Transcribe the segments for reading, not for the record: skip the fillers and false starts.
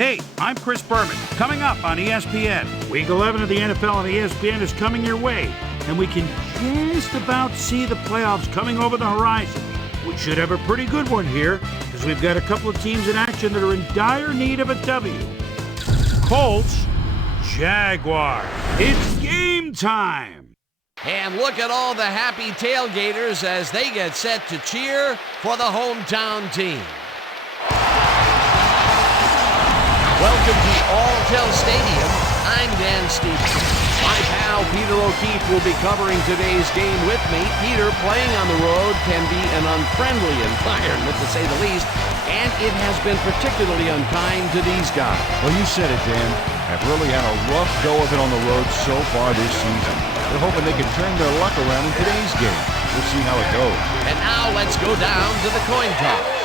Hey, I'm Chris Berman. Coming up on ESPN. Week 11 of the NFL on ESPN is coming your way, and we can just about see the playoffs coming over the horizon. We should have a pretty good one here, because we've got a couple of teams in action that are in dire need of a W. Colts, Jaguars. It's game time. And look at all the happy tailgaters as they get set to cheer for the hometown team. Welcome to Alltel Stadium. I'm Dan Stevens. My pal Peter O'Keefe will be covering today's game with me. Peter, playing on the road can be an unfriendly environment, to say the least, and it has been particularly unkind to these guys. Well, you said it, Dan. I've really had a rough go of it on the road so far this season. They're hoping they can turn their luck around in today's game. We'll see how it goes. And now let's go down to the coin toss.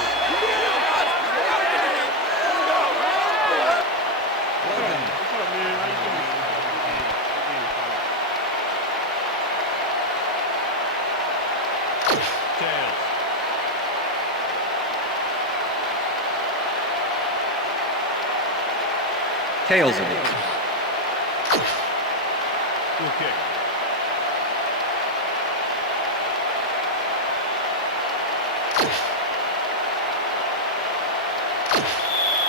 Tails of it. Good kick.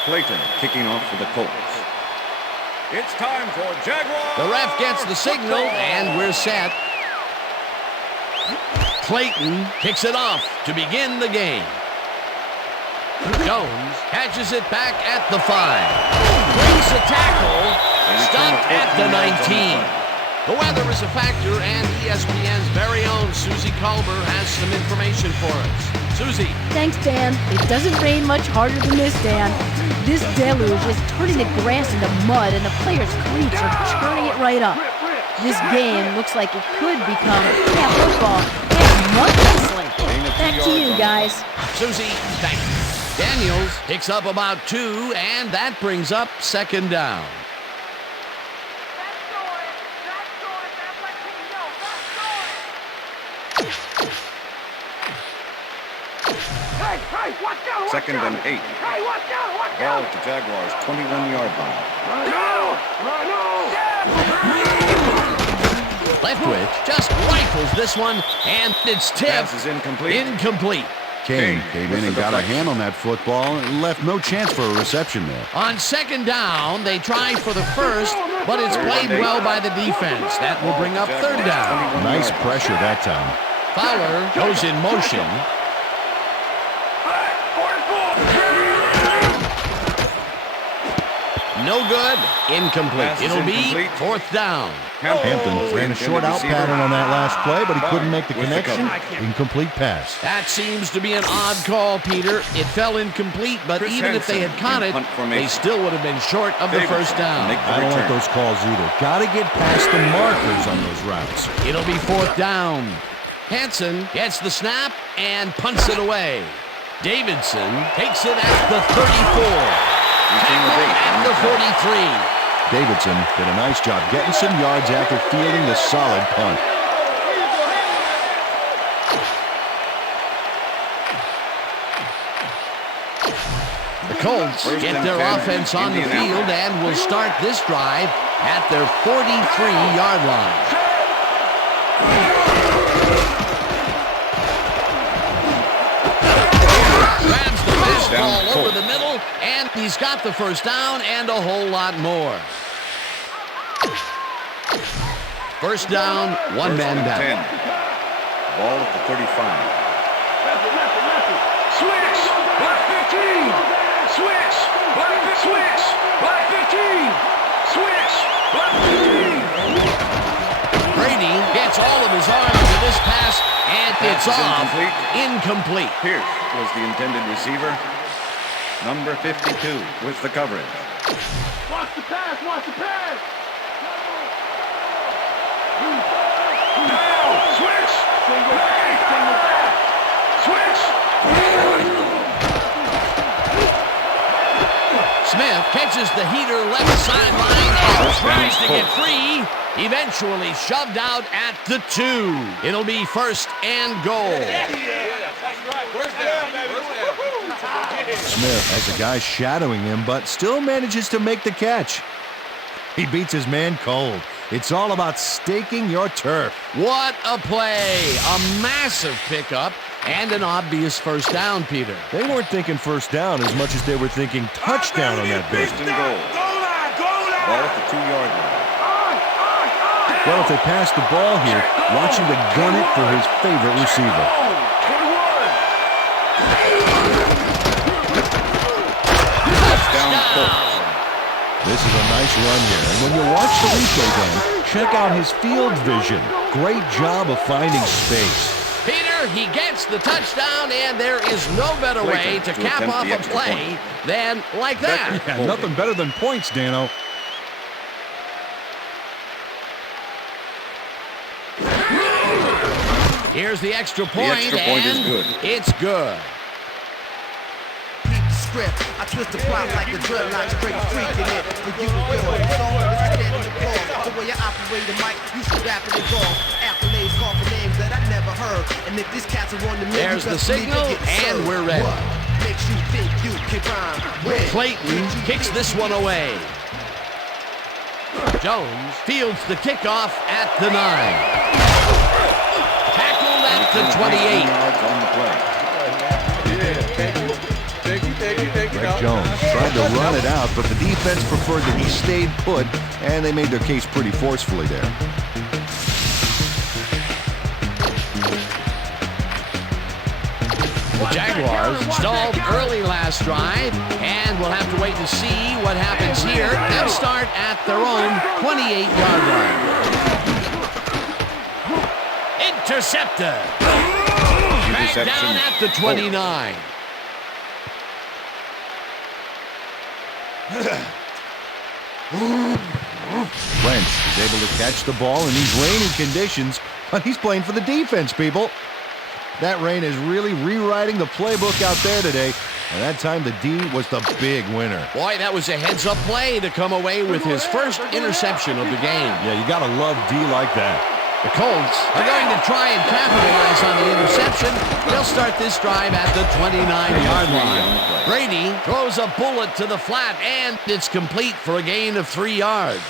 Clayton kicking off for the Colts. It's time for Jaguars. The ref gets the signal, and we're set. Clayton kicks it off to begin the game. Jones catches it back at the 5. Breaks a tackle. Stopped at the 19. The weather is a factor, and ESPN's very own Susie Culber has some information for us. Susie. Thanks, Dan. It doesn't rain much harder than this, Dan. This deluge is turning the grass into mud, and the players' cleats are churning it right up. This game looks like it could become half football, half mud wrestling. Back to you, guys. Susie, thank you. Daniels picks up about 2, and that brings up second down. Second and 8. Ball at the Jaguars' 21-yard line. Leftwich just rifles this one, and it's tipped. Pass is incomplete. Incomplete. Kane came in and got a hand on that football and left no chance for a reception there. On second down, they try for the first, but it's played well by the defense. That will bring up third down. Nice pressure that time. Fowler goes in motion. No good. Incomplete. It'll be fourth down. Hampton ran a short out pattern on that last play, but he couldn't make the connection. Incomplete pass. That seems to be an odd call, Peter. It fell incomplete, but even if they had caught it, they still would have been short of the first down. I don't like those calls either. Got to get past the markers on those routes. It'll be fourth down. Hansen gets the snap and punts it away. Davidson takes it at the 34. At the 43. Davidson did a nice job getting some yards after fielding the solid punt. The Colts get their offense on the field and will start this drive at their 43-yard line. Grabs the fastball over the middle, and he's got the first down and a whole lot more. First down, one man down. 10. Ball at the 35. Switch! Black 15! Switch! Black 15! Switch! Black 15! Switch! Black 15! Brady gets all of his arm into this pass, and it's off. Incomplete. Pierce was the intended receiver. Number 52 with the coverage. Watch the pass! Watch the pass! Now! Switch! Single back! Single back! Switch! Smith catches the heater left sideline and tries to get free. Eventually shoved out at the 2. It'll be first and goal. First down, baby. Smith has a guy shadowing him, but still manages to make the catch. He beats his man cold. It's all about staking your turf. What a play! A massive pickup and an obvious first down, Peter. They weren't thinking first down as much as they were thinking touchdown on that big. First and goal. Ball at the 2-yard line. Well, if they pass the ball here, watch him to gun it for his favorite receiver. Touchdown Colts. This is a nice run here. And when you watch the replay, Dan, check out his field vision. Great job of finding space. Peter, he gets the touchdown, and there is no better way to cap off a play than like that. Yeah, nothing better than points, Dano. Here's the extra point, extra point is good. It's good. I twist the plot like a dreadlock, straight freaking it. For you to go, put on the stand in the floor. The way I operate the mic, you should rap it and go. Accolades call for names that I never heard. And if this cat's are on the menu, there's the signal, and we're ready. Makes you think you can rhyme. Clayton kicks this one away. Jones fields the kickoff at the 9. Tackled at the 28. Yards on the play. Greg Jones tried to run it out, but the defense preferred that he stayed put, and they made their case pretty forcefully there. The Jaguars stalled early last drive, and we'll have to wait and see what happens here. They'll start at their own 28-yard line. Intercepted. Back down at the 29. Wentz is able to catch the ball in these rainy conditions, but he's playing for the defense, people. That rain is really rewriting the playbook out there today, and that time the D was the big winner. Boy, that was a heads-up play to come away with his first interception of the game. Yeah, you got to love D like that. The Colts are going to try and capitalize on the interception. They'll start this drive at the 29-yard line. Brady throws a bullet to the flat, and it's complete for a gain of 3 yards.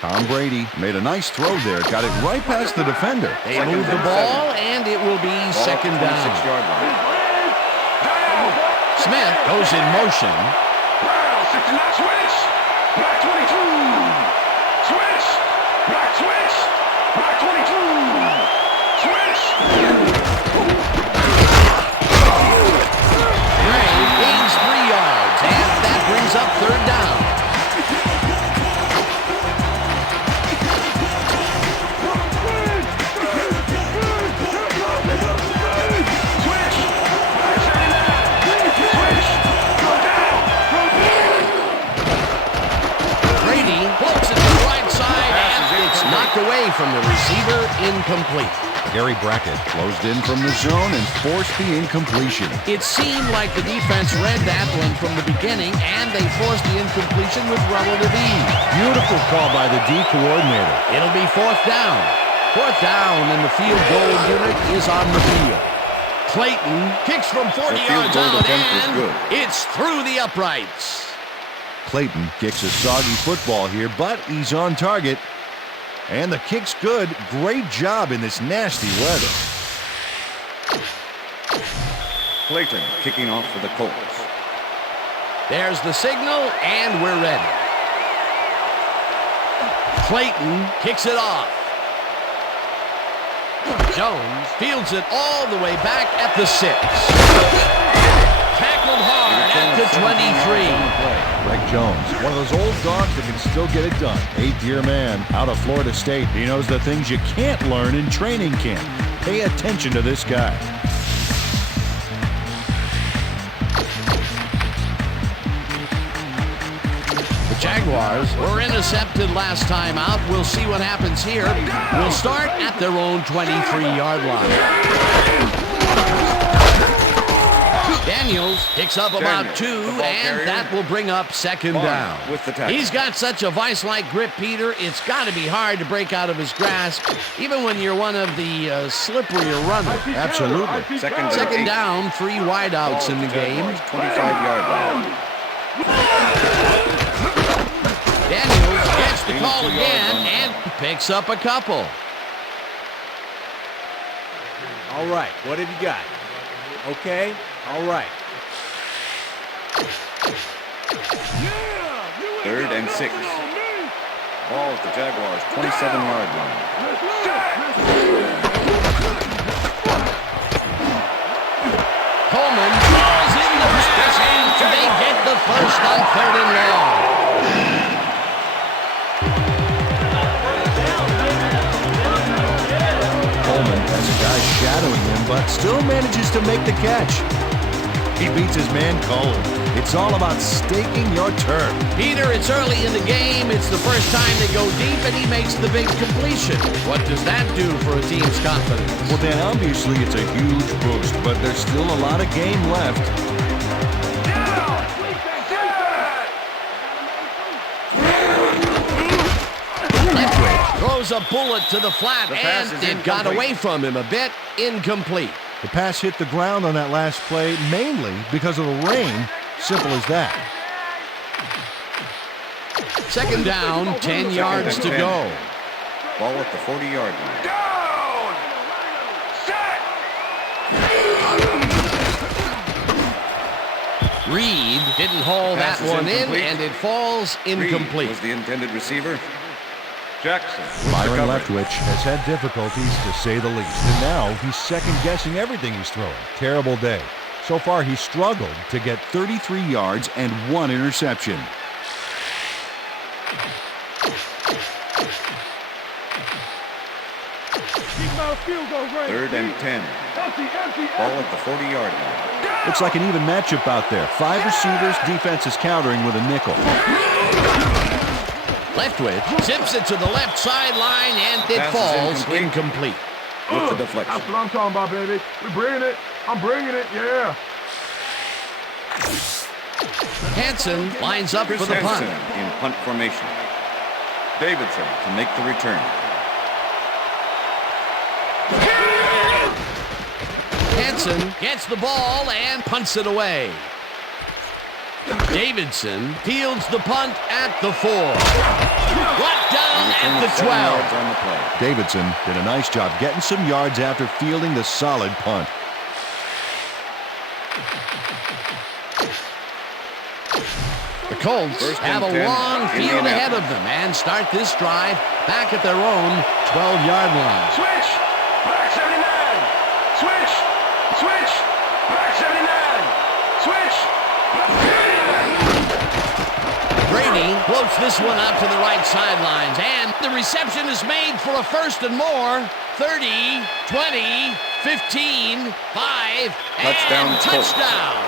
Tom Brady made a nice throw there. Got it right past the defender. They move the ball, and it will be second down. 6-yard line. Smith goes in motion. Switch. Back 22. Switch. Back switch. Back 22. Switch. Gray gains 3 yards, and that brings up third down. Away from the receiver, incomplete. Gary Brackett closed in from the zone and forced the incompletion. It seemed like the defense read that one from the beginning, and they forced the incompletion with relative ease. Beautiful call by the D coordinator. It'll be fourth down. Fourth down, and the field goal unit is on the field. Clayton kicks from 40 yards out, and it's through the uprights. Clayton kicks a soggy football here, but he's on target. And the kick's good. Great job in this nasty weather. Clayton kicking off for the Colts. There's the signal, and we're ready. Clayton kicks it off. Jones fields it all the way back at the 6. Tackled hard at the 23. Greg Jones, one of those old dogs that can still get it done. 8th-year man out of Florida State. He knows the things you can't learn in training camp. Pay attention to this guy. The Jaguars were intercepted last time out. We'll see what happens here. We'll start at their own 23-yard line. Daniels picks up about 2, and that will bring up second down. With the tackle. He's got such a vice-like grip, Peter. It's got to be hard to break out of his grasp, even when you're one of the slipperier runners. Absolutely. Second down, 3 wideouts in the game. 25-yard line. Daniels gets the call again and picks up a couple. All right, what have you got? Okay, all right. 3rd and 6. Ball at the Jaguars' 27-yard line. Coleman falls in the pass, and they get the first on 3rd and long. Coleman has a guy shadowing him, but still manages to make the catch. He beats his man cold. It's all about staking your turf. Peter, it's early in the game. It's the first time they go deep, and he makes the big completion. What does that do for a team's confidence? Well, Dan, obviously it's a huge boost, but there's still a lot of game left. Leftwich throws a bullet to the flat, and it got away from him a bit. Incomplete. The pass hit the ground on that last play mainly because of the rain. Simple as that. Second down, 10 yards to go. Ball at the 40-yard line. Down! Set! Reed didn't haul that Pass is one in, incomplete. and it falls incomplete. Reed was the intended receiver. Jackson. with Byron the coverage. Leftwich has had difficulties, to say the least, and now he's second-guessing everything he's throwing. Terrible day. So far, he's struggled to get 33 yards and 1 interception. Third and 10. Ball at the 40-yard line. Looks like an even matchup out there. 5 receivers, defense is countering with a nickel. Leftwich zips it to the left sideline, and it Pass is falls incomplete. incomplete. With the deflection. That's what I'm talking about, baby. We're bringing it. I'm bringing it, yeah. Hansen lines up Chris for the Hansen punt. in punt formation. Davidson to make the return. Hansen gets the ball and punts it away. Davidson fields the punt at the 4. Brought down at the 7 yards 12. on the play. Davidson did a nice job getting some yards after fielding the solid punt. The Colts First have and a 10, long field ahead of them and start this drive back at their own 12-yard line. Switch! Back 79! Switch! Switch! Back 79! Switch! Brady floats this one out to the right sidelines, and the reception is made for a first and more. 30, 20, 15, 5, Touchdown, and Colts. touchdown.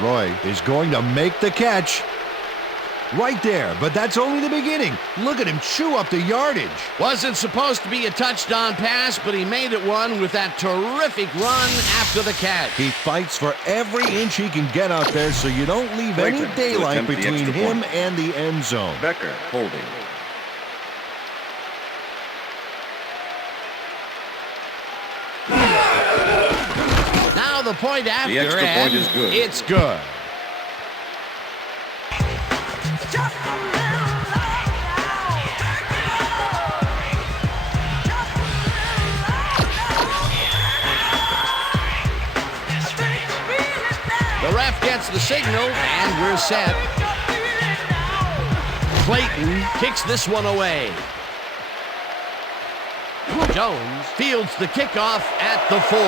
Roy is going to make the catch. Right there, but that's only the beginning. Look at him chew up the yardage. Wasn't supposed to be a touchdown pass, but he made it one with that terrific run after the catch. He fights for every inch he can get out there so you don't leave any Clayton to daylight attempt the between extra him point. and the end zone. Becker holding. Now the point after, The extra and point is good. It's good. The ref gets the signal, and we're set. Clayton kicks this one away. Jones fields the kickoff at the 4.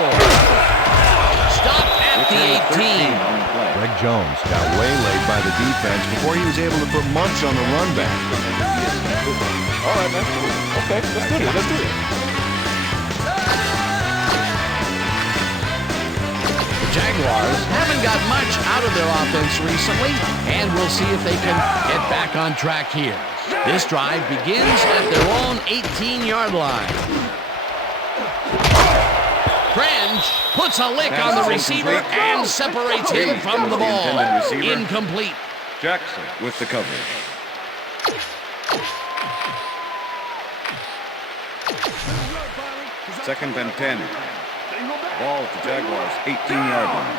Stopped at the 18. On the play. Greg Jones got waylaid by the defense before he was able to put Munch on the run back. All right, man. Okay, let's do this. Let's do this. The Jaguars haven't got much out of their offense recently, and we'll see if they can get back on track here. This drive begins at their own 18-yard line. French puts a lick on the receiver and separates him from the ball. Incomplete. Jackson with the coverage. Second and 10. Ball to Jaguars, 18-yard line.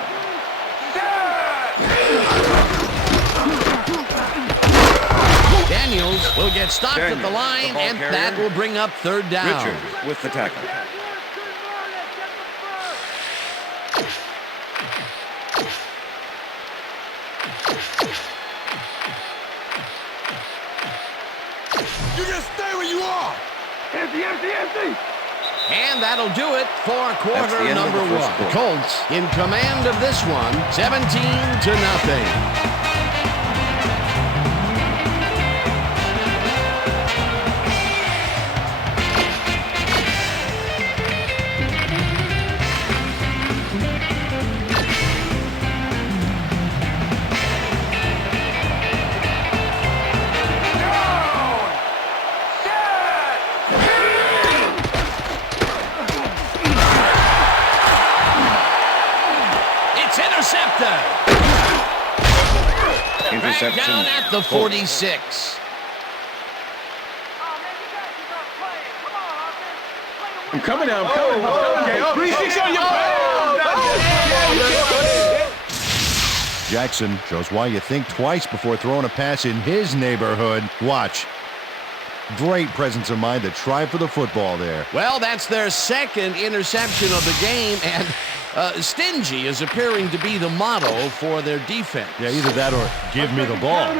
Daniels will get stopped at the line, and that will bring up third down. Richards with the tackle. You just stay where you are. Empty. And that'll do it for quarter number one. The Colts in command of this one, 17-0. Interception. Down at the 46. I'm coming now. Okay. 3-6 on your Jackson shows why you think twice before throwing a pass in his neighborhood. Watch. Great presence of mind to try for the football there. Well, that's their second interception of the game, and stingy is appearing to be the motto for their defense. Yeah, either that or give me the ball.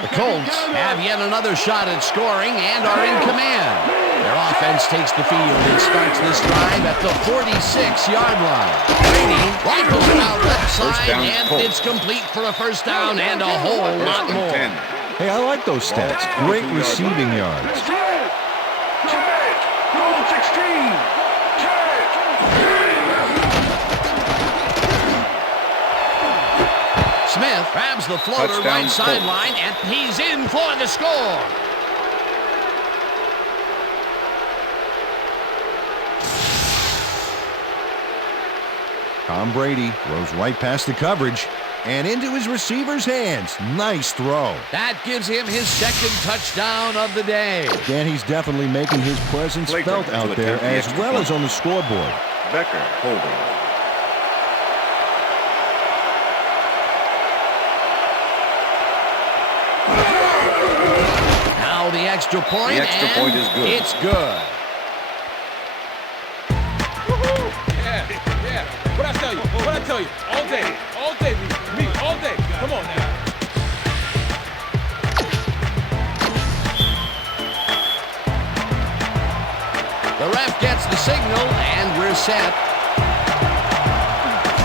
The Colts have yet another shot at scoring and are in command. Their offense takes the field and starts this drive at the 46-yard line. Brady rifles it out left side, and it's complete for a first down and a whole lot more. Hey, I like those stats. Great receiving yards. Goal 16. Smith grabs the floater Touchdown, right sideline, and he's in for the score. Tom Brady throws right past the coverage and into his receiver's hands. Nice throw. That gives him his second touchdown of the day. Dan, he's definitely making his presence felt out there as well as on the scoreboard. Becker holding. Now the extra point, The extra point is good. It's good. Yeah. What I tell you? All day, me, all day. Come on now. The ref gets the signal, and we're set.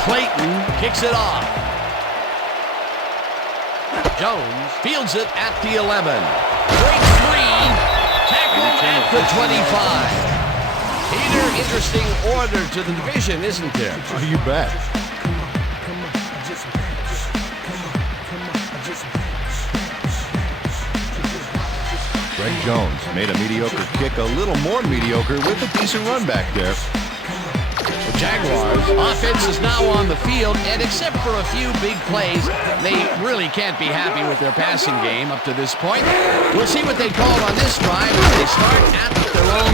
Clayton kicks it off. Jones fields it at the 11. Breaks free. Tackled at the 25. Peter, interesting order to the division, isn't there? Oh, you bet. Greg Jones made a mediocre kick a little more mediocre with a decent run back there. The Jaguars' offense is now on the field, and except for a few big plays, they really can't be happy with their passing game up to this point. We'll see what they call on this drive as they start at their own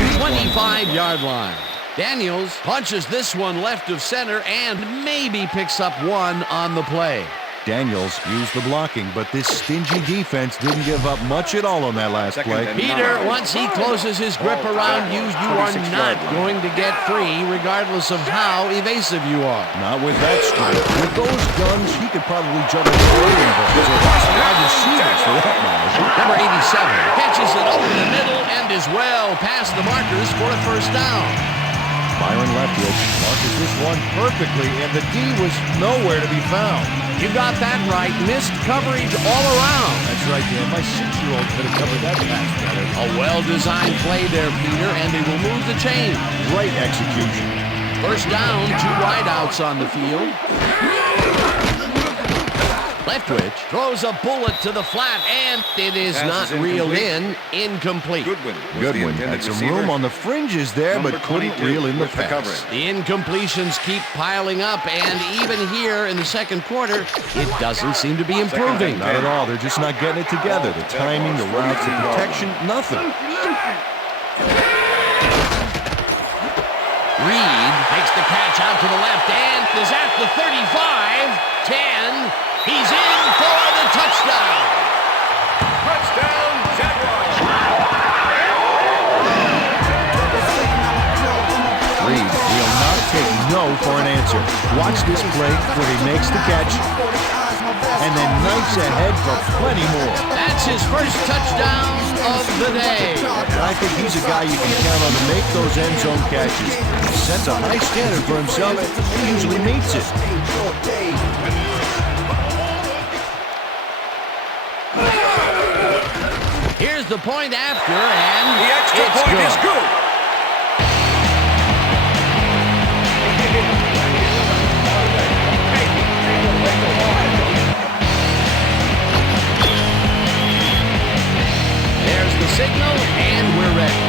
25-yard line. Daniels punches this one left of center and maybe picks up one on the play. Daniels used the blocking, but this stingy defense didn't give up much at all on that last play. Peter, once he closes his grip around you, you are not going to get free regardless of how evasive you are. Not with that strength. With those guns, he could probably juggle bowling balls or wide receivers for that matter. Number 87 catches it over the middle and is well past the markers for a first down. Byron Leftwich marks this one perfectly, and the D was nowhere to be found. You got that right. Missed coverage all around. That's right, Dan. My 6-year-old could have covered that pass better. A well-designed play there, Peter, and they will move the chain. Great execution. First down, 2 wideouts on the field. Leftwich throws a bullet to the flat, and it is not reeled in. Incomplete. Goodwin had some room on the fringes there, but couldn't reel in the pass. The incompletions keep piling up, and even here in the second quarter, it doesn't seem to be improving. Not at all. They're just not getting it together. The timing, the routes, the protection, nothing. Reed makes the catch out to the left and is at the 35, 10. He's in for the touchdown. Touchdown, Jaguars. Reed will not take no for an answer. Watch this play where he makes the catch and then knifes ahead for plenty more. That's his first touchdown of the day. I think he's a guy you can count on to make those end zone catches. He sets a high standard for himself and usually meets it. Here's the point after, and The extra it's point good. is good. There's the signal, and we're ready.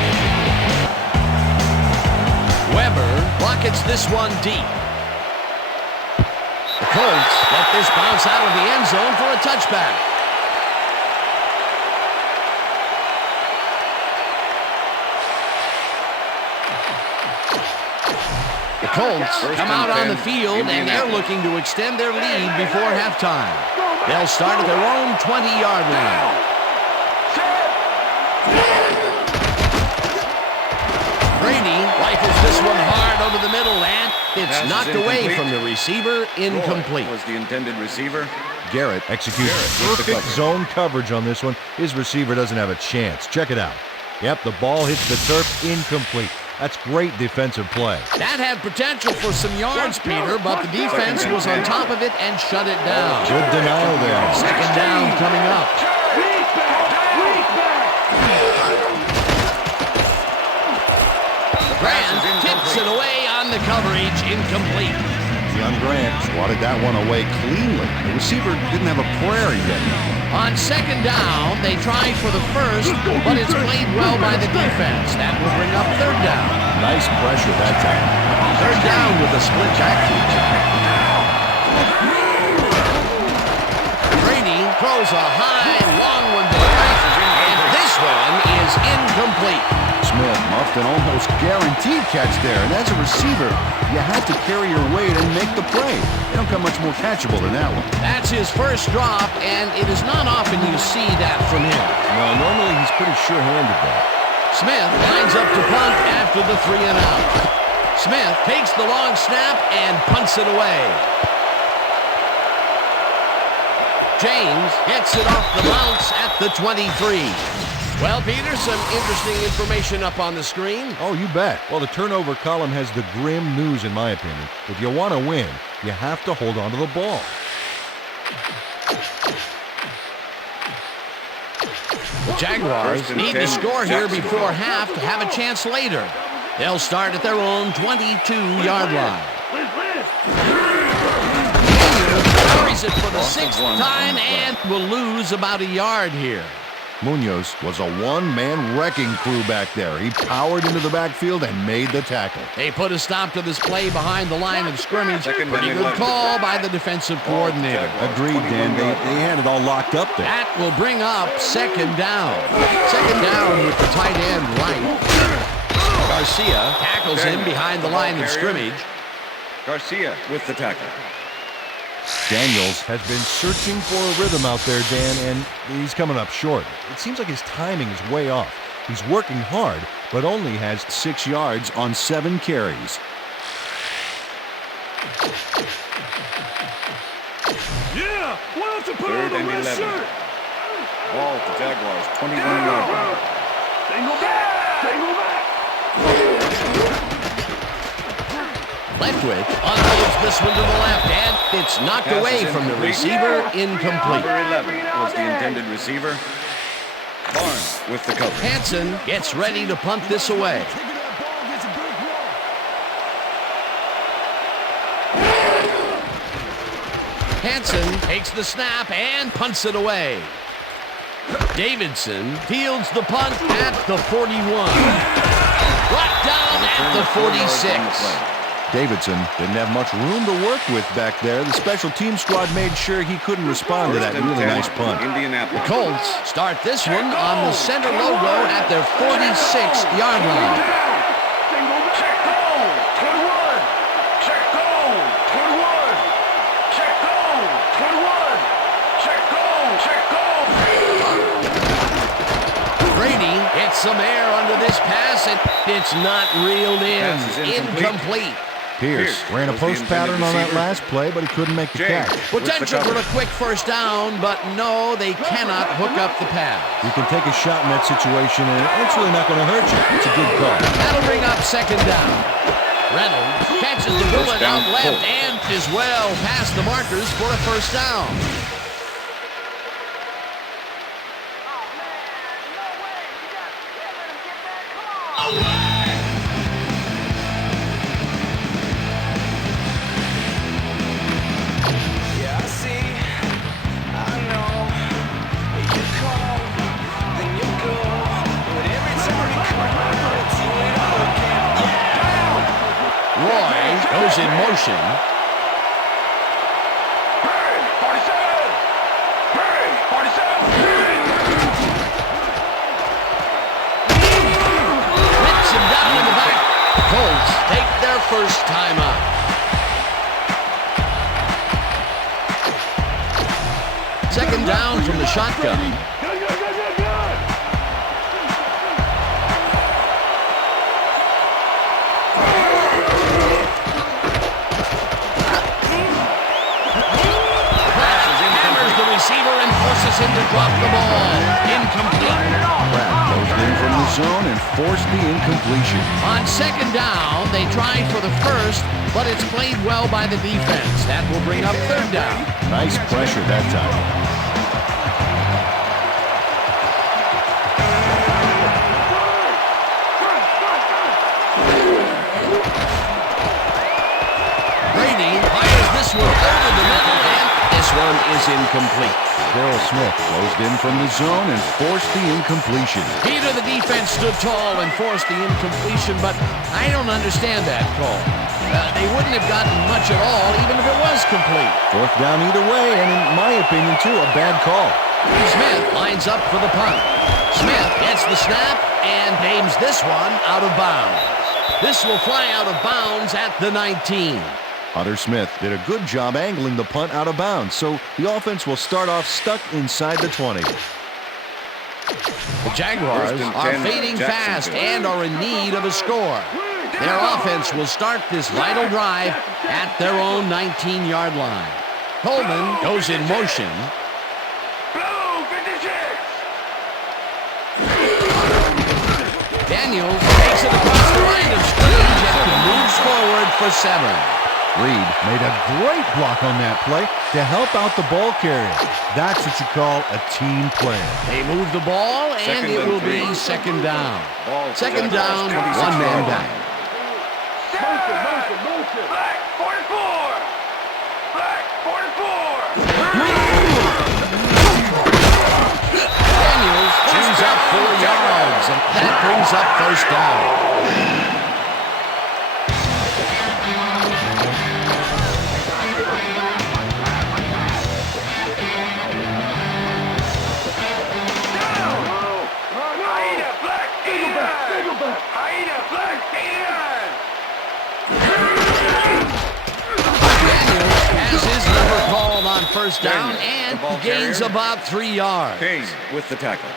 Weber rockets this one deep. The Colts let this bounce out of the end zone for a touchback. The Colts come out on the field, and they're looking to extend their lead before halftime. They'll start at their own 20-yard line. Brady rifles this one hard over the middle, and it's knocked away from the receiver. Incomplete. Was the intended receiver. Garrett executes perfect zone coverage on this one. His receiver doesn't have a chance. Check it out. Yep, the ball hits the turf. Incomplete. That's great defensive play. That had potential for some yards, Peter, but the defense was on top of it and shut it down. Good denial there. Second down coming up. Grant tips it away on the coverage. Incomplete. Young Grant swatted that one away cleanly. The receiver didn't have a prayer yet. On second down, they tried for the first, but it's played well by the defense. That will bring up third down. Nice pressure that time. Third down with a split back feature. Brady throws a high, long one there, and this one is incomplete. Smith muffed an almost guaranteed catch there, and as a receiver, you have to carry your weight and make the play. They don't come much more catchable than that one. That's his first drop, and it is not often you see that from him. No, normally he's pretty sure-handed there. Smith lines up to punt after the 3 and out. Smith takes the long snap and punts it away. James gets it off the bounce at the 23. Well, Peter, some interesting information up on the screen. Oh, you bet. Well, the turnover column has the grim news, in my opinion. If you want to win, you have to hold on to the ball. The Jaguars need to score here before half to have a chance later. They'll start at their own 22-yard line. Carries it for the 6th time and will lose about a yard here. Munoz was a one-man wrecking crew back there. He powered into the backfield and made the tackle. They put a stop to this play behind the line of scrimmage. Pretty good call by the defensive coordinator. Agreed, Dan. They had it all locked up there. That will bring up second down. Second down with the tight end right. Garcia tackles him behind the line of scrimmage. Garcia with the tackle. Daniels has been searching for a rhythm out there, Dan, and he's coming up short. It seems like his timing is way off. He's working hard, but only has 6 yards on 7 carries. Yeah, why don't you put Third on the and red 11. shirt? Ball to Jaguars, 21-yard line. Single back, single back. Leftwich unloads this one to the left, and it's knocked away from the receiver. Incomplete. Number 11 was the intended receiver. Barnes with the cover. Hansen gets ready to punt this away. Hansen takes the snap and punts it away. Davidson fields the punt at the 41. Brought down at the 46. Davidson didn't have much room to work with back there. The special team squad made sure he couldn't respond to that really nice punt. The Colts start this one on the center logo at their 46-yard line. Brady gets some air under this pass, and it's not reeled in. Incomplete. Pierce ran a post pattern on that last play, but he couldn't make the catch. Potential for a quick first down, but no, they cannot hook up the pass. You can take a shot in that situation, and it's really not going to hurt you. It's a good call. That'll bring up second down. Reynolds catches the bullet out left and is well past the markers for a first down. Goes in motion. Hits him down in the back. Colts take their first timeout. Second down from the shotgun. Receiver and forces him to drop the ball. Incomplete. Pratt goes in from the zone and forced the incompletion. On second down, they tried for the first, but it's played well by the defense. That will bring up third down. Nice pressure that time. Brady fires this one over the middle, and this one is incomplete. Darrell Smith closed in from the zone and forced the incompletion. Peter, the defense stood tall and forced the incompletion, but I don't understand that call. They wouldn't have gotten much at all, even if it was complete. Fourth down either way, and in my opinion, too, a bad call. Smith lines up for the punt. Smith gets the snap and aims this one out of bounds. This will fly out of bounds at the 19. Hunter Smith did a good job angling the punt out of bounds, so the offense will start off stuck inside the 20. The Jaguars are fading fast and are in need of a score. Their offense will start this vital drive at their own 19-yard line. Coleman goes in motion. Daniels takes it across the line of scrimmage and moves forward for 7. Reed made a great block on that play to help out the ball carrier. That's what you call a team play. They move the ball, and it will be second down. Second down, one man down. Black 44! Black 44! Daniels chews up 4 yards, and that brings up first down. On first down, and gains about 3 yards. Payne with the tackle.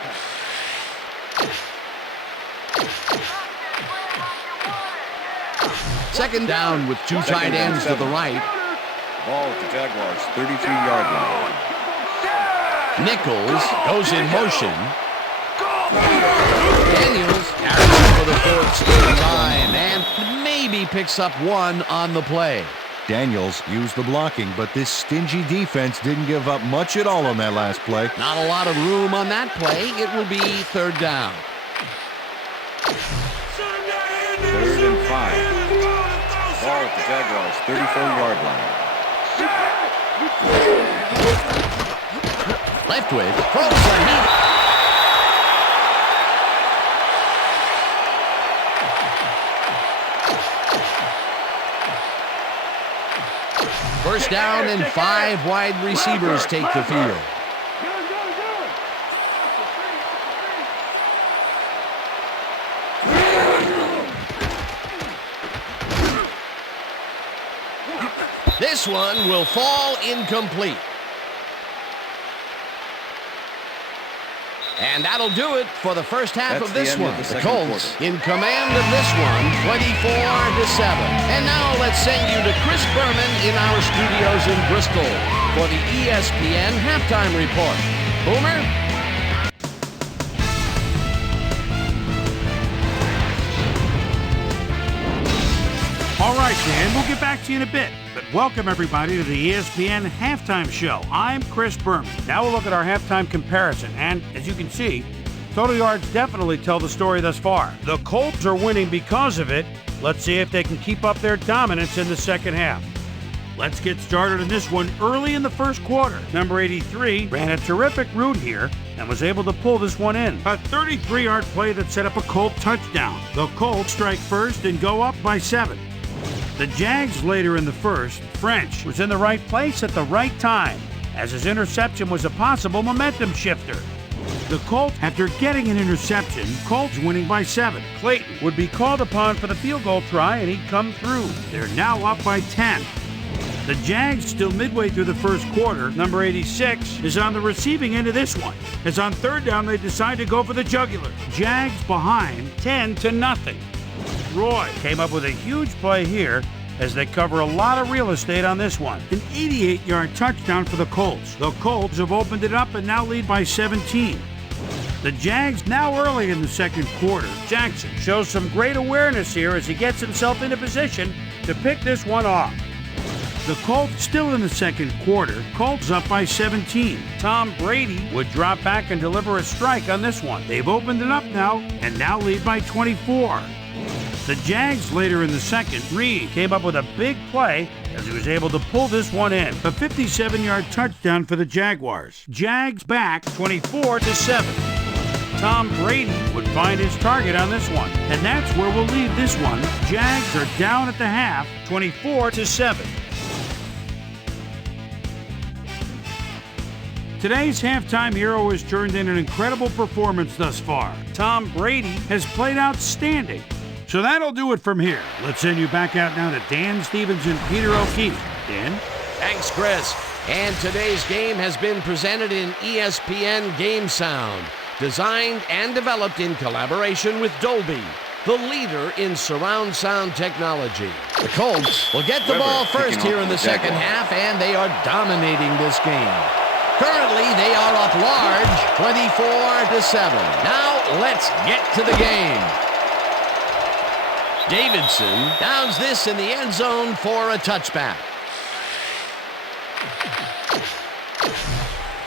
Second down with 2 tight ends to the right. Ball at the Jaguars, 33-yard line. Nichols goes in motion. Daniels carries for the 4th straight time and maybe picks up 1 on the play. Daniels used the blocking, but this stingy defense didn't give up much at all on that last play. Not a lot of room on that play. It will be third down. 3rd and 5. Ball at the Jaguars, 34-yard line. Leftwich throws a heat. First down and 5 wide receivers take the field. This one will fall incomplete. And that'll do it for the first half of this one. The Colts in command of this one, 24-7. And now let's send you to Chris Berman in our studios in Bristol for the ESPN Halftime Report. Boomer? All right, Dan, we'll get back to you in a bit. But welcome, everybody, to the ESPN Halftime Show. I'm Chris Berman. Now we'll look at our halftime comparison. And as you can see, total yards definitely tell the story thus far. The Colts are winning because of it. Let's see if they can keep up their dominance in the second half. Let's get started in this one early in the first quarter. Number 83 ran a terrific route here and was able to pull this one in. A 33-yard play that set up a Colt touchdown. The Colts strike first and go up by 7. The Jags later in the first, French was in the right place at the right time, as his interception was a possible momentum shifter. The Colts, after getting an interception, Colts winning by 7. Clayton would be called upon for the field goal try, and he'd come through. They're now up by 10. The Jags, still midway through the first quarter, number 86, is on the receiving end of this one, as on third down they decide to go for the jugular. Jags behind 10-0. Roy came up with a huge play here as they cover a lot of real estate on this one. An 88-yard touchdown for the Colts. The Colts have opened it up and now lead by 17. The Jags now early in the second quarter. Jackson shows some great awareness here as he gets himself into position to pick this one off. The Colts still in the second quarter. Colts up by 17. Tom Brady would drop back and deliver a strike on this one. They've opened it up now and now lead by 24. The Jags later in the second, Reed came up with a big play as he was able to pull this one in. A 57-yard touchdown for the Jaguars. Jags back 24-7. Tom Brady would find his target on this one. And that's where we'll leave this one. Jags are down at the half, 24-7. Today's halftime hero has turned in an incredible performance thus far. Tom Brady has played outstanding. So that'll do it from here. Let's send you back out now to Dan Stevens and Peter O'Keefe. Dan? Thanks, Chris. And today's game has been presented in ESPN Game Sound, designed and developed in collaboration with Dolby, the leader in surround sound technology. The Colts will get the ball first here in the second half, and they are dominating this game. Currently, they are up large, 24-7. Now, let's get to the game. Davidson downs this in the end zone for a touchback.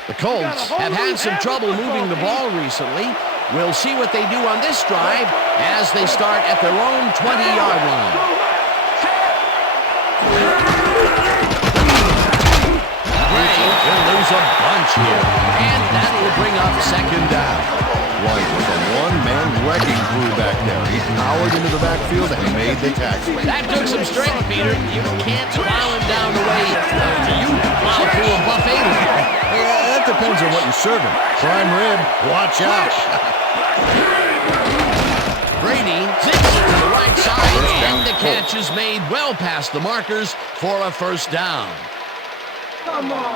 The Colts have had some trouble moving the ball recently. We'll see what they do on this drive as they start at their own 20-yard line. Gray will lose a bunch here, and that will bring up second down. White with a one-man wrecking crew back there. He powered into the backfield and made the tackle. That took some strength, Peter. You can't plow him down the way you plow through a buffet. Yeah, that depends on what you're serving. Prime rib, watch out. Brady zips it to the right side, and the catch is made well past the markers for a first down. Come on.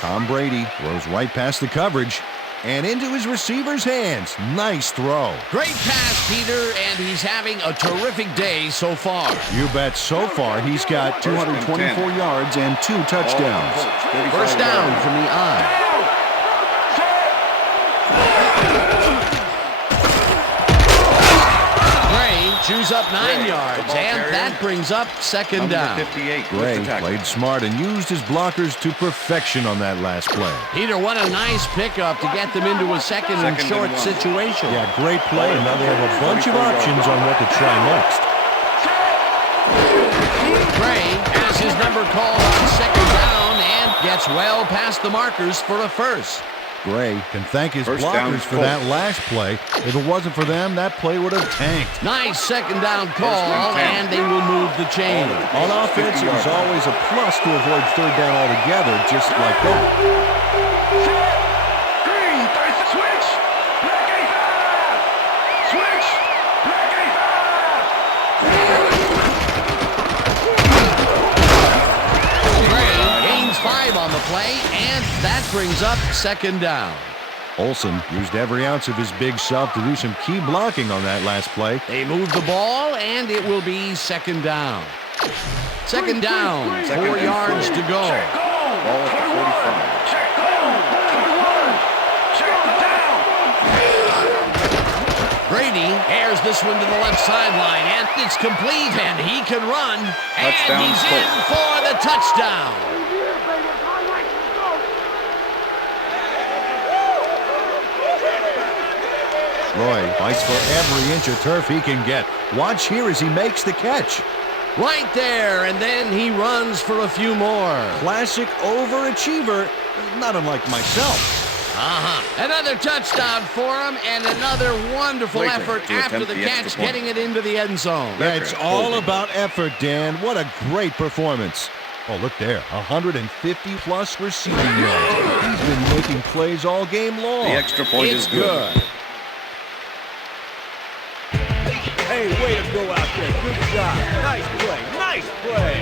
Tom Brady throws right past the coverage and into his receiver's hands. Nice throw. Great pass, Peter, and he's having a terrific day so far. You bet. So far, he's got 224 yards and 2 touchdowns. First down from the eye. Chews up 9 yards, and that brings up second down. Gray played smart and used his blockers to perfection on that last play. Peter, what a nice pickup to get them into a second and short situation. Yeah, great play, and now they have a bunch of options on what to try next. gets well past the markers for a first. Gray can thank his First down, blockers for that last play. If it wasn't for them, that play would have tanked. Nice second down call, and they will move the chain. On offense, it was always a plus to avoid third down altogether, just like that. Green, switch, black A5. Switch, black A5. Gray gains 5 on the play, and that brings up second down. Olsen used every ounce of his big self to do some key blocking on that last play. They move the ball, and it will be second down. Second down, 4 yards to go. Ball at the 45. Check go. 21. Check down. Brady airs this one to the left sideline, and it's complete, and he can run. And Touchdown, he's in Colts. for the touchdown. Roy fights for every inch of turf he can get. Watch here as he makes the catch. Right there, and then he runs for a few more. Classic overachiever, not unlike myself. Another touchdown for him, and another wonderful Later effort to after attempt the the catch, extra point. getting it into the end zone. It's all about effort, Dan. What a great performance. Oh, look there, 150-plus receiving yards. He's been making plays all game long. The extra point It's is good. Hey, way to go out there. Good job. Nice play. Nice play.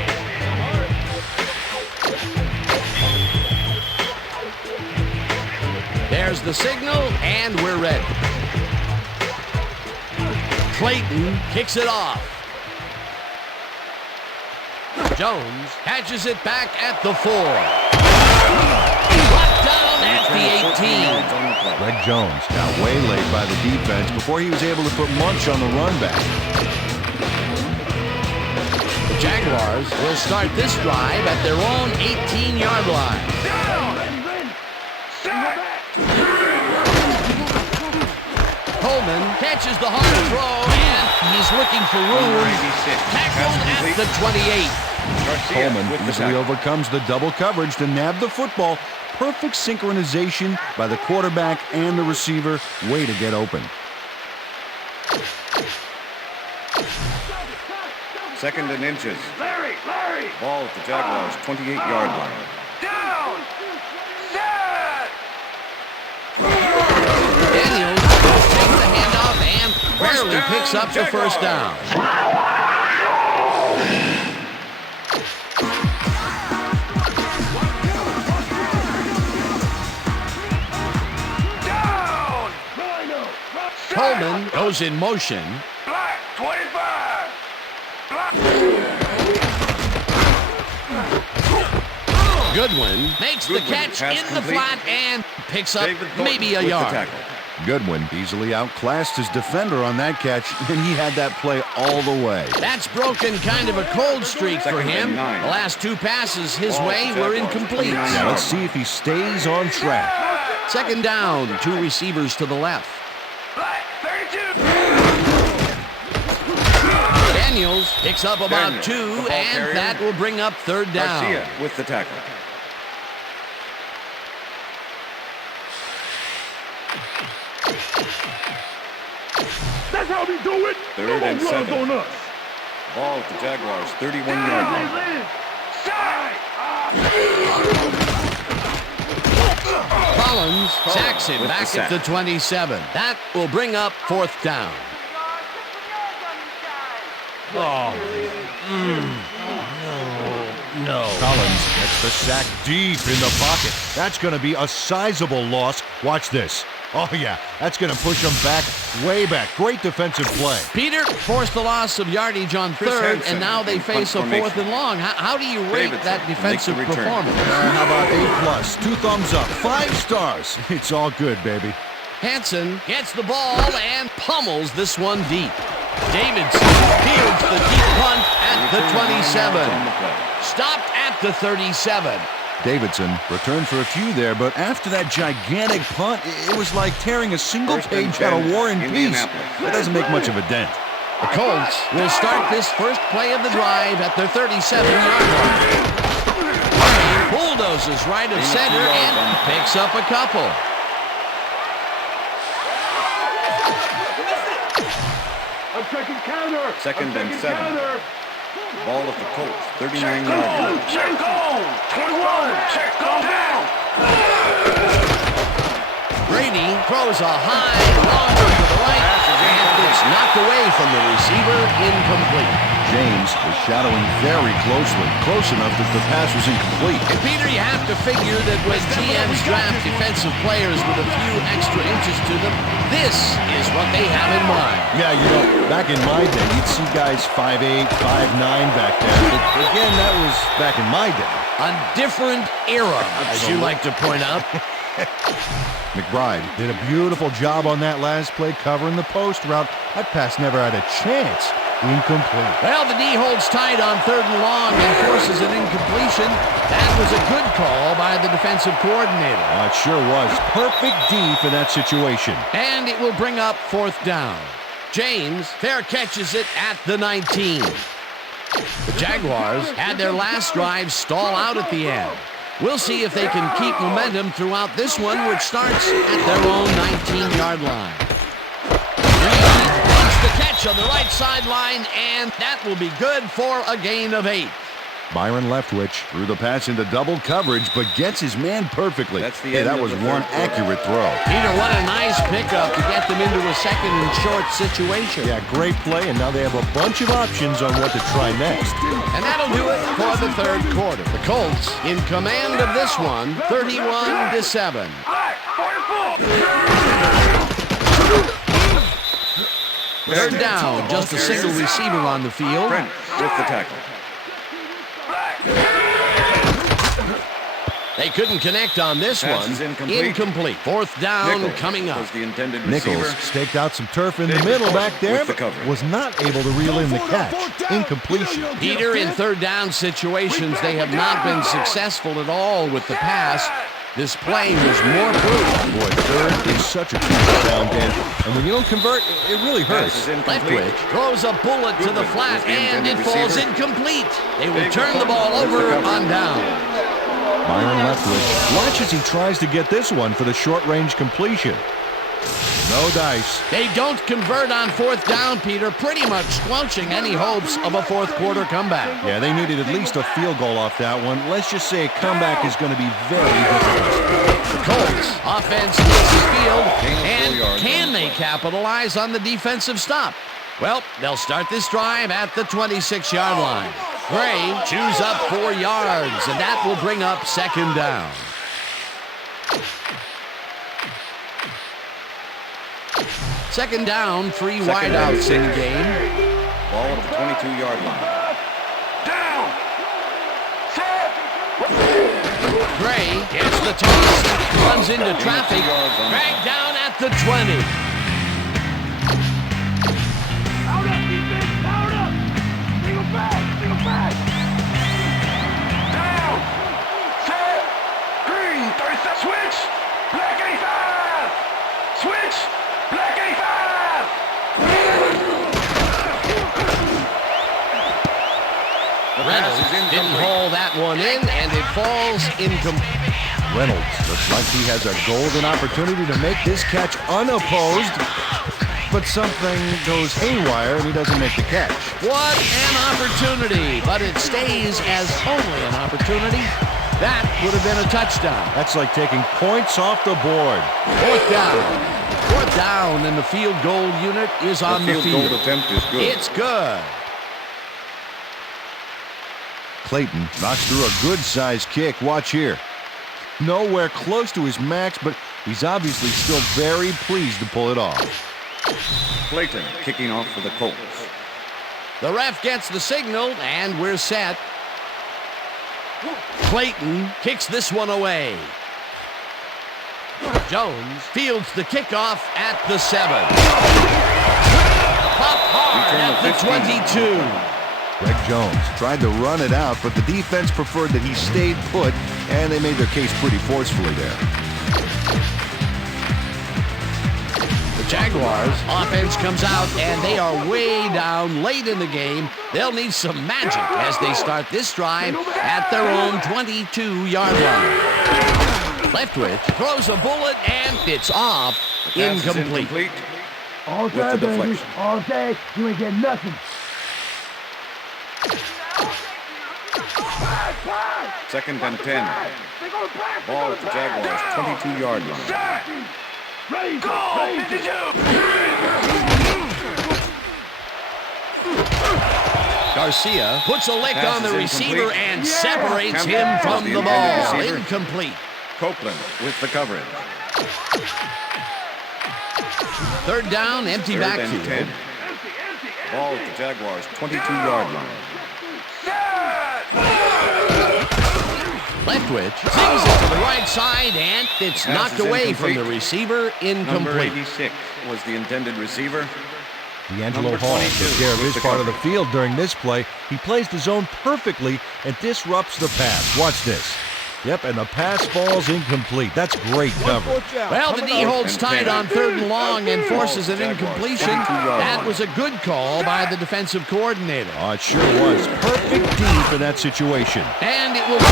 There's the signal, and we're ready. Clayton kicks it off. Jones catches it back at the 4. Brought down at the 18. Greg Jones got waylaid by the defense before he was able to put Munch on the run back. The Jaguars will start this drive at their own 18-yard line. Coleman catches the hard throw, and he's looking for room. Tackled at the 28. Coleman easily overcomes the double coverage to nab the football. Perfect synchronization by the quarterback and the receiver. Way to get open. Second and inches. Larry. Ball at the Jaguars' 28-yard line. Down. Set. Daniels takes the handoff and barely picks up the first down. Down. Coleman goes in motion. Black 25. Black. Goodwin makes the Goodwin, catch pass in the complete. flat and picks up David Thornton maybe a with the yard. tackle. Goodwin easily outclassed his defender on that catch, and he had that play all the way. That's broken kind of a cold streak for Second him. and 9. The last 2 passes his Ball way to were Jaguars, incomplete. 29. Now let's see if he stays on track. Second down, 2 receivers to the left. Black 32. Daniels picks up about Daniels, 2, the ball and carrier. that will bring up third down. Garcia with the tackle. That's how we do it. Third and Runs 7. on us. Ball at the Jaguars' 31-yard line. Collins sacks him with the back sack. at the 27. That will bring up fourth down. No. Collins gets the sack deep in the pocket. That's going to be a sizable loss. Watch this. Oh, yeah, that's going to push him back, way back. Great defensive play. Peter forced the loss of yardage on Chris third, Hansen and now they in face a punt fourth formation. and long. How do you rate Davidson that defensive makes the return. performance? How about A+, 2 thumbs up, 5 stars. It's all good, baby. Hansen gets the ball and pummels this one deep. Davidson fields the deep punt at the 27. Stopped at the 37. Davidson returned for a few there, but after that gigantic punt, it was like tearing a single First and page out of 10, War and Peace. Indianapolis. It doesn't make much of a dent. The Colts will start this first play of the drive at their 37-yard line. Murray closes right of center and picks up a couple. I'm checking counter. Second and 7. Counter. Ball at the Colts, 39 yards. Check goal. 21. Check goal down. Brady throws a high long one to the right, and it's knocked away from the receiver, incomplete. James was shadowing very closely, close enough that the pass was incomplete. And Peter, you have to figure that when GMs draft defensive players with a few extra inches to them, this is what they have in mind. Yeah, you know, back in my day, you'd see guys 5'8", 5'9" back then. But again, that was back in my day. A different era, as you like to point out. McBride did a beautiful job on that last play, covering the post route. That pass never had a chance. Incomplete. Well, the D holds tight on 3rd and long and forces an incompletion. That was a good call by the defensive coordinator. It sure was. Perfect D for that situation. And it will bring up 4th down. James fair catches it at the 19. The Jaguars had their last drive stall out at the end. We'll see if they can keep momentum throughout this one, which starts at their own 19-yard line. The catch on the right sideline, and that will be good for a gain of 8. Byron Leftwich threw the pass into double coverage, but gets his man perfectly. That's the end that of was the one third quarter. accurate throw. Peter, what a nice pickup to get them into a 2nd and short situation. Yeah, great play, and now they have a bunch of options on what to try next. And that'll do it for the 3rd quarter. The Colts in command of this one, 31-7. 3rd down, just a single receiver on the field. Brent with the tackle. They couldn't connect on this Pass one. is incomplete. 4th down Nichols coming up. was the intended Nichols receiver. staked out some turf in the middle back there, With the but coverage. was not able to reel in the catch. Incompletion. Peter, in 3rd down situations, they have not been successful at all with the pass. This play was more brutal. Boy, 3rd is such a crucial down, Dan. And when you don't convert, it really Pass hurts. is incomplete. Leftwich throws a bullet to the Goodwin flat, was the and it intended falls receiver. incomplete. They will Big turn the ball with the over coverage. on down. Byron Leftwich, watch as he tries to get this one for the short-range completion. No dice. They don't convert on 4th down, Peter, pretty much squelching any hopes of a 4th quarter comeback. Yeah, they needed at least a field goal off that one. Let's just say a comeback is going to be very difficult. The Colts offense takes the field, Gain of 4 and yards can on they the play. capitalize on the defensive stop? Well, they'll start this drive at the 26-yard line. Gray chews up 4 yards, and that will bring up 2nd down. Second down, 3 Second wideouts in and the 6. game. Ball at the 22-yard line. Down. Set. Gray gets the toss, runs into traffic, yards on the dragged down at the 20. Out up, defense. Out up. Single back. Single back. Down. Set. Green. 30. Switch. Black 85. Switch. Black 85. Reynolds didn't haul that one in, and it falls incomplete. Reynolds looks like he has a golden opportunity to make this catch unopposed, but something goes haywire and he doesn't make the catch. What an opportunity, but it stays as only an opportunity. That would have been a touchdown. That's like taking points off the board. 4th down. 4th down, and the field goal unit is on the field field. goal attempt is good. It's good. Clayton knocks through a good-sized kick. Watch here. Nowhere close to his max, but he's obviously still very pleased to pull it off. Clayton kicking off for the Colts. The ref gets the signal, and we're set. Clayton kicks this one away. Jones fields the kickoff at the 7. Pop hard Return at the the 15. 22. Greg Jones tried to run it out, but the defense preferred that he stayed put, and they made their case pretty forcefully there. The Jaguars offense comes out, and they are way down late in the game. They'll need some magic as they start this drive at their own 22-yard line. Leftwich throws a bullet, and it's off. Incomplete. All day, baby. All day. You ain't getting nothing. Second and 10. Ball at the Jaguars' 22-yard line. Ready, go! Garcia puts a lick on the receiver and separates him from the ball. Incomplete. Copeland with the coverage. Third down, empty Third and backfield. 10. Ball at the Jaguars' 22-yard line. Leftwich sings it to the right side, and it's knocked away from the receiver. Number Incomplete. 86 was the intended receiver. D'Angelo Number Hall 22 took care of with his the part of the coverage. field during this play. He plays the zone perfectly and disrupts the pass. Watch this. Yep, and the pass falls incomplete. That's great coverage. Well, the D holds tight on third and long and forces an incompletion. That was a good call by the defensive coordinator. Oh, it sure was. Perfect deep in that situation. And it will be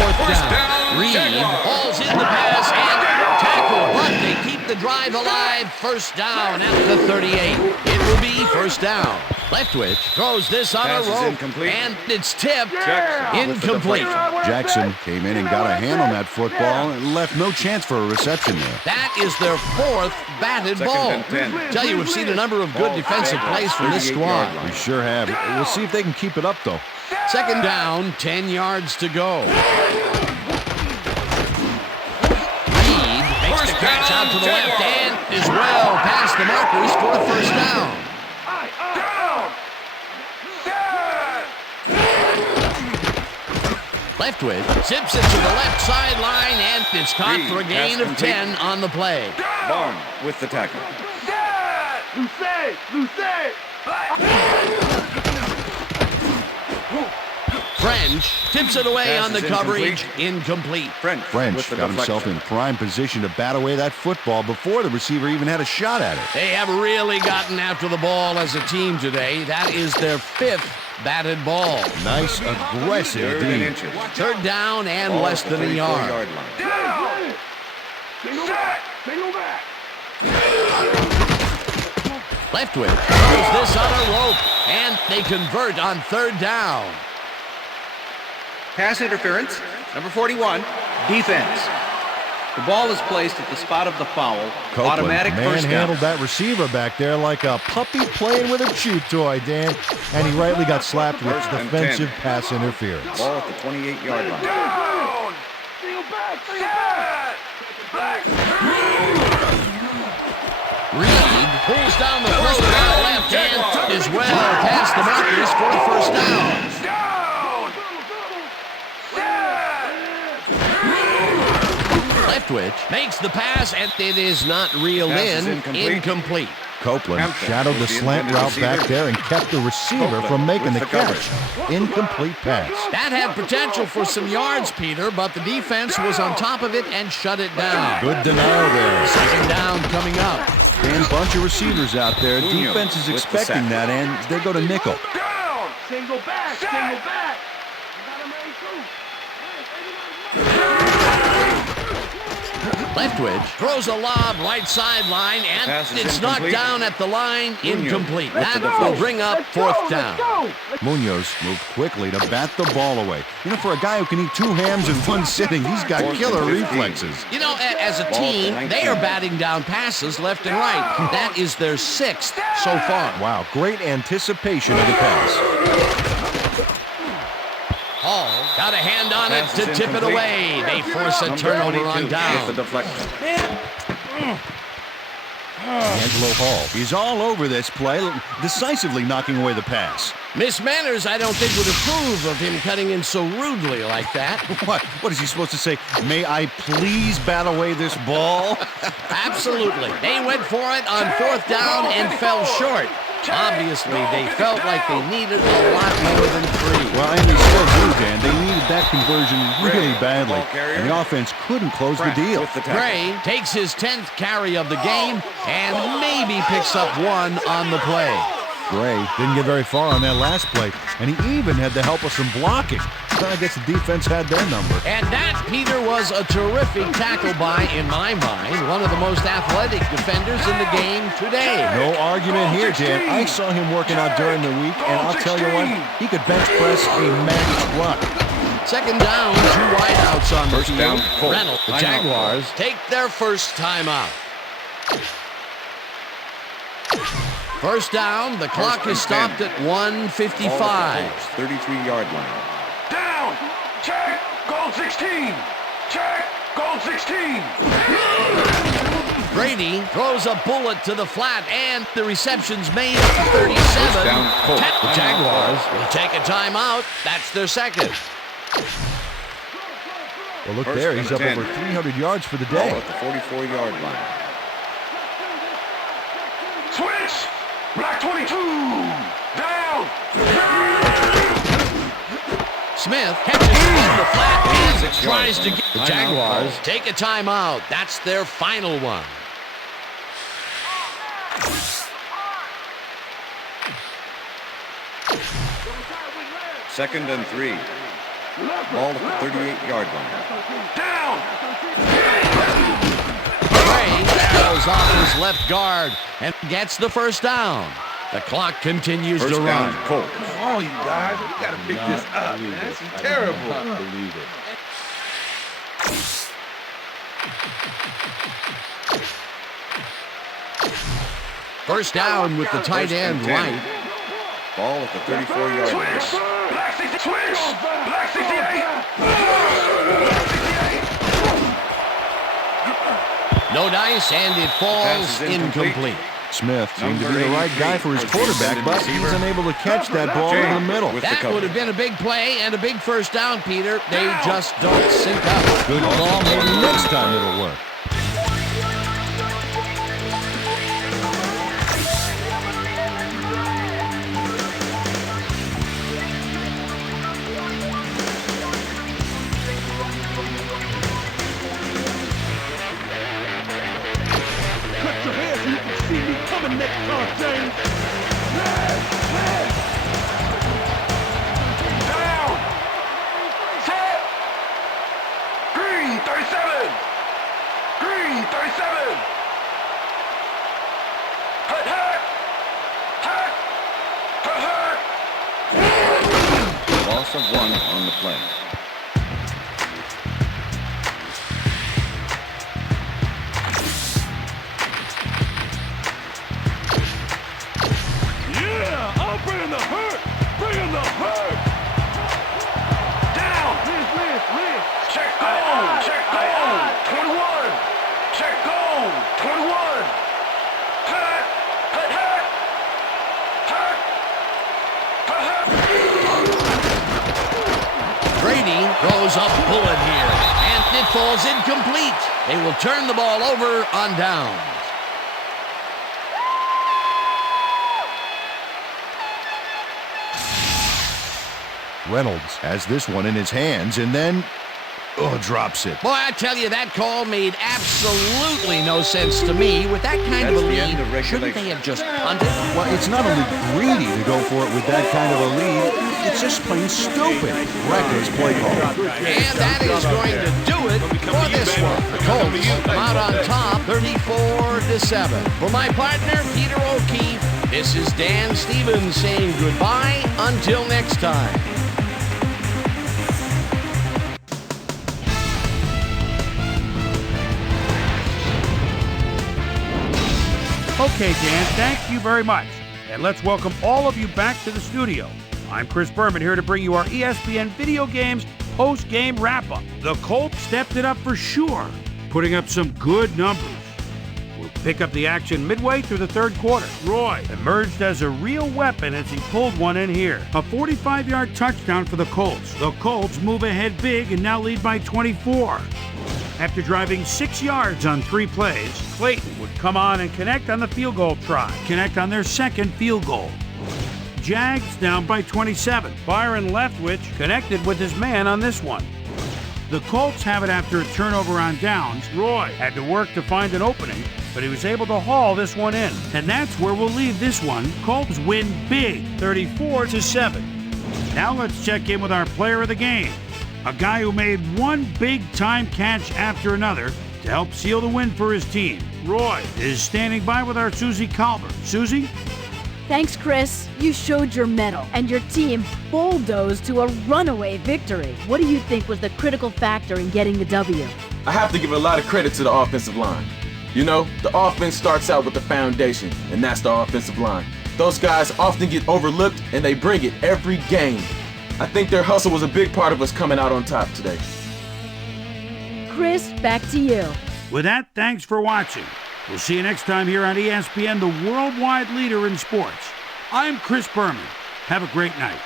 fourth down. Reed hauls in the pass and tackle, but they keep the drive alive. First down at the 38. It will be first down. Leftwich throws this on Pass a is rope, incomplete. and it's tipped. Jackson with the Incomplete. deflection. Jackson came in and got a hand on that football and left no chance for a reception there. That is their fourth batted Second ball. and 10. Tell you, we've seen a number of good defensive plays from this squad. We sure have. We'll see if they can keep it up, though. Second down, 10 yards to go. Reed makes the catch out to the left and is well past the markers for a first down. Leftwich zips it to the left sideline, and it's caught Reed, for a gain pass of 10 on the play. Barnes with the tackle. French tips it away Pass on the is coverage. Incomplete. French with the got himself deflection. in prime position to bat away that football before the receiver even had a shot at it. They have really gotten after the ball as a team today. That is their fifth batted ball. Nice, aggressive Third and D. inches. Third down and Ball less at the than a 34-yard yard. line. Leftwich throws this on a rope, and they convert on third down. Pass interference, number 41, defense. The ball is placed at the spot of the foul. Copeland Automatic first down. manhandled that receiver back there like a puppy playing with a chew toy, Dan. And he rightly got slapped with First and defensive 10. pass interference. Ball at the 28-yard line. Reed pulls down the first down left and is well past the markers for a first down. Leftwich makes the pass, and it is not reeled Pass is in. incomplete. Incomplete. Copeland Hampton shadowed the was the slant intended route back receiver. there and kept the receiver Copeland from making with the the catch. coverage. Incomplete pass. That had potential for some yards, Peter, but the defense was on top of it and shut it down. Good denial there. Second down coming up. Dan, bunch of receivers out there. Munoz Defense is with the expecting sack. that, and they go to nickel. Single back. Leftwich throws a lob right sideline, and Pass is it's knocked incomplete. down at the line. Munoz Incomplete. with the That will deflection. bring up fourth down. Munoz moved quickly to bat the ball away. You know, for a guy who can eat two hams in one sitting, he's got Fourth killer and 15. reflexes. You know, as a Ball team, to they are 19. batting down passes left and right. That is their sixth so far. Wow, great anticipation of the pass. Hall got a hand on it Pass to is tip it incomplete. away. They force a Number turnover 22 on with the down. deflection. Angelo Hall. He's all over this play, decisively knocking away the pass. Miss Manners, I don't think, would approve of him cutting in so rudely like that. What is he supposed to say? May I please bat away this ball? Absolutely. They went for it on fourth down and fell short. Obviously, they felt like they needed a lot more than 3. Well, and they still do, Dan. They needed that conversion really badly, and the offense couldn't close the deal. Gray takes his 10th carry of the game and maybe picks up 1 on the play. Gray didn't get very far on that last play, and he even had the help of some blocking. I guess the defense had their number. And that, Peter, was a terrific tackle by, in my mind, one of the most athletic defenders in the game today. No argument here, Dan. I saw him working out during the week, and I'll tell you what, he could bench press a max truck. Second down, 2 wideouts on the field. Reynolds. The Jaguars take their first timeout. First down, the clock is stopped at 1:55. 33-yard line. Down. Check. Goal 16. Check. Goal 16. Brady throws a bullet to the flat, and the reception's made at the 37. The Jaguars will take a timeout. That's their second. Well, look there. He's up over 300 yards for the day. At the 44-yard line. Switch. Black 22. Down. Smith catches in the flat and tries to get the Jaguars. Take a timeout. That's their final one. Second and 3. Ball at the 38-yard line. Down. Gray goes off his left guard and gets the first down. The clock continues to run. Colts. Come on, you guys. We got to pick this up, man. This is terrible. I can't believe it. First down with the tight end right. Ball at the 34-yard line. Switch. Black 60. Switch. Black 68. No dice, and it falls incomplete. Smith seemed to be the right guy for his quarterback, but he was unable to catch that ball in the middle. That would have been a big play and a big first down, Peter. They just don't sync up. Good call. Maybe next time it'll work. Down. Set. Green 37. Green 37. Hut, hut. Hut. Hut, hut. Loss of 1 on the play. Down. Check goal. Check goal. 21. Check goal. 21. Hut. Hut, hut. Hut. Hut, hut. Brady throws a bullet here, and it falls incomplete. They will turn the ball over on downs. Reynolds has this one in his hands and then drops it. Boy, I tell you, that call made absolutely no sense to me. With that kind of a lead, shouldn't they have just punted? Well, it's not only greedy to go for it with that kind of a lead, it's just plain stupid. Reckless play call. And that is going to do it for this one. The Colts come out on top, 34-7. For my partner, Peter O'Keefe, this is Dan Stevens saying goodbye until next time. Okay, Dan, thank you very much. And let's welcome all of you back to the studio. I'm Chris Berman here to bring you our ESPN Video Games post-game wrap-up. The Colts stepped it up for sure, putting up some good numbers. We'll pick up the action midway through the third quarter. Roy emerged as a real weapon as he pulled one in here. A 45-yard touchdown for the Colts. The Colts move ahead big and now lead by 24. After driving 6 yards on 3 plays, Clayton would come on and connect on the field goal try, connect on their second field goal. Jags down by 27. Byron Leftwich connected with his man on this one. The Colts have it after a turnover on downs. Roy had to work to find an opening, but he was able to haul this one in. And that's where we'll leave this one. Colts win big, 34-7. Now let's check in with our player of the game, a guy who made one big-time catch after another to help seal the win for his team. Roy is standing by with our Susie Calvert. Susie? Thanks, Chris. You showed your mettle, and your team bulldozed to a runaway victory. What do you think was the critical factor in getting the W? I have to give a lot of credit to the offensive line. You know, the offense starts out with the foundation, and that's the offensive line. Those guys often get overlooked, and they bring it every game. I think their hustle was a big part of us coming out on top today. Chris, back to you. With that, thanks for watching. We'll see you next time here on ESPN, the worldwide leader in sports. I'm Chris Berman. Have a great night.